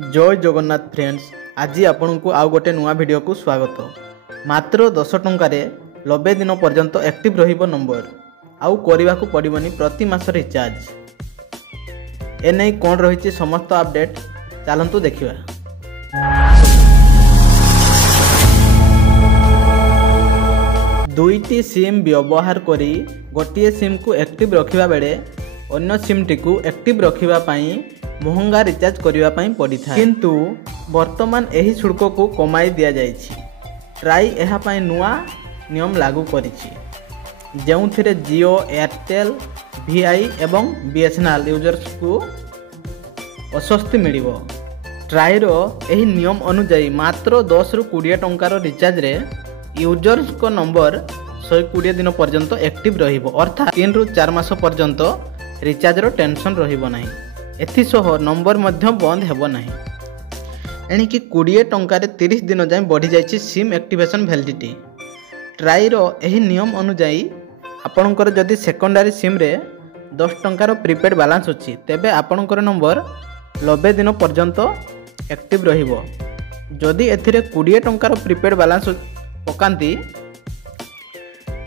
जय जगन्नाथ फ्रेंड्स, आज आपण को आउ गोटे नुआ वीडियो को स्वागत। मात्र 10 टंकार 90 दिन पर्यंत एक्टिव रहिबो नंबर आउ करबा को पड़िबनी प्रति मास रिचार्ज। एने कोन रहिछि समस्त अपडेट चलंतु देखिबा। दुईटी सिम व्यवहार करी गोटे सिम को एक्टिव रखिबा बेले अन्य सिम टी को एक्टिव रखिबा पई महंगा रिचार्ज करने पड़ी था, किंतु वर्तमान यही शुल्क को कमाई दिया जाइछि। ट्राई यह नुआ नियम लागू करिछि, जेउथिरे जियो, एयरटेल, वीआई एवं बीएसएनएल यूजर्स को अस्वस्ति मिलिबो। ट्राईर यही नियम अनुसार मात्र 10 रु 20 टंकार रिचार्ज रे यूजर्स को नंबर 120 दिन पर्यंत एक्टिव रहिबो, अर्थात 3 रु 4 मास पर्यंत रिचार्ज रो टेंशन रहिबो नाही। एथिसह नंबर मध्य बंद हेबो नाही। एणिकी 20 टंकार 30 दिन जाए बढ़ी जाइछि सिम एक्टिवेशन वैलिडिटी। ट्राईर एही नियम अनुसार आपणकर जदि सेकेंडरी सिम रे 10 टंकार प्रीपेड बैलेंस अछि तेबे आपणकर नंबर 90 दिन पर्यंत एक्टिव रहिबो। जदि एथिरे 20 टंकार प्रीपेड बैलेंस पकांती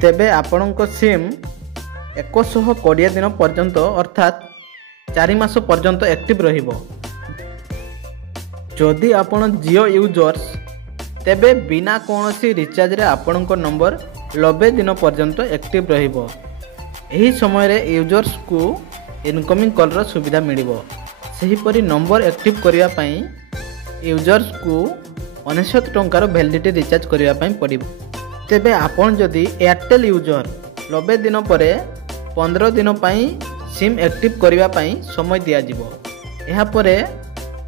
तेबे आपणकर सिम 120 दिन पर्यंत अर्थात 4 मास पर्यंत एक्टिव रहिबो। जदि आपण जियो यूजर्स तेबे बिना कोनोसी रिचार्ज रे आपणको नंबर 90 दिन पर्यंत एक्टिव रहिबो। एही समय रे यूजर्स को इनकमिंग कॉल रो सुविधा मिलिबो। सही परि नंबर एक्टिव करिया पई यूजर्स को 69 टंकार वैलिडिटी रिचार्ज करिया पई पड़िबो। तेबे आपण जदि एयरटेल यूजर 90 दिन परे 15 दिन पई सिम एक्टिव करने पाई समय दिया जिवो। एहा परे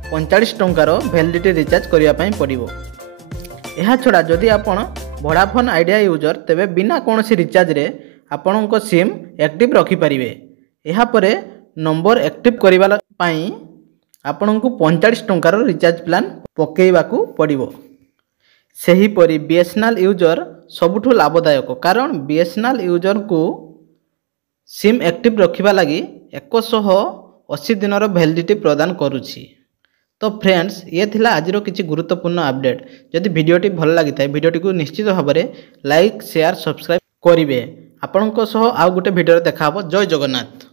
45 टंकार वैलिडिटी रिचार्ज करने पाई पड़िबो। एहा छड़ा जदि आपण वोडाफोन आइडिया यूजर तेबे बिना कोनोसी रिचार्ज रे आपणको सिम एक्टिव रखि परिबे। एहा परे नंबर एक्टिव करबा पाई आपणको 45 टंकार रिचार्ज प्लान पकेइबाकू पड़िबो। सही परि बीएसएनएल यूजर सबुठु लाभदायक, कारण बीएसएनएल यूजर को सिम एक्टिव रखिबा लगी 180 दिन वैलिडिटी प्रदान करुछि। तो फ्रेंड्स, ये थिला आजिरो किछि गुरुत्वपूर्ण अपडेट। जदि वीडियोटी भल लगी थाए वीडियोटी को निश्चित भाव में लाइक, शेयर, सब्सक्राइब करिवे। आपनको सह आउ गोटे वीडियो देखा हबो। जय जगन्नाथ।